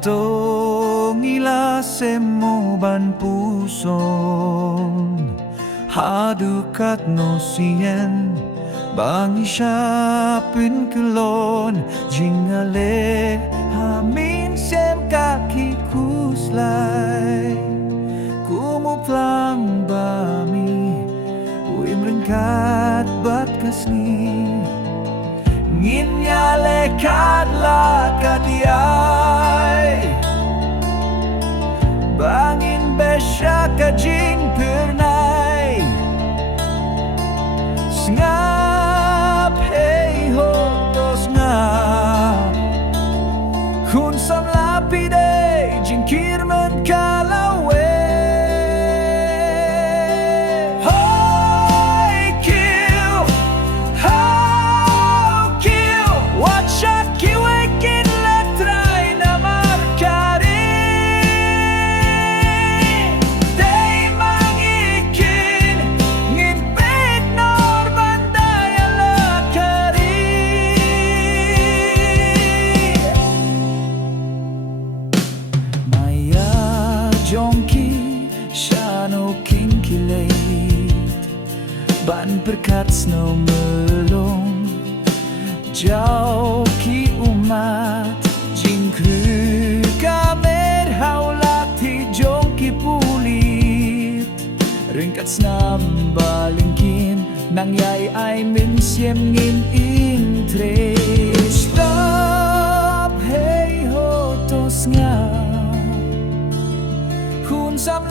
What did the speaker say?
tong ila semo ban puson hadukat no sien bangi siapin kelon jingale hamin sem kaki kuslay kumuplang bami uim rengkat bat kasni nginyale kadla kadiay bangin besya kajing pernay ngap hey ho tos ngap kun sam lapide jingkir men kalawe hoy kill how kill what shot kiwekin letray na markari day mangikin ngipit nor jongki shano kinkilit ban berkat snow melong jauh ki umat jingkru kamer haulat ti jongki pulit ringkat snam balingkin nang yai ai min siem ngin intre stop hey ho tos nga kun sam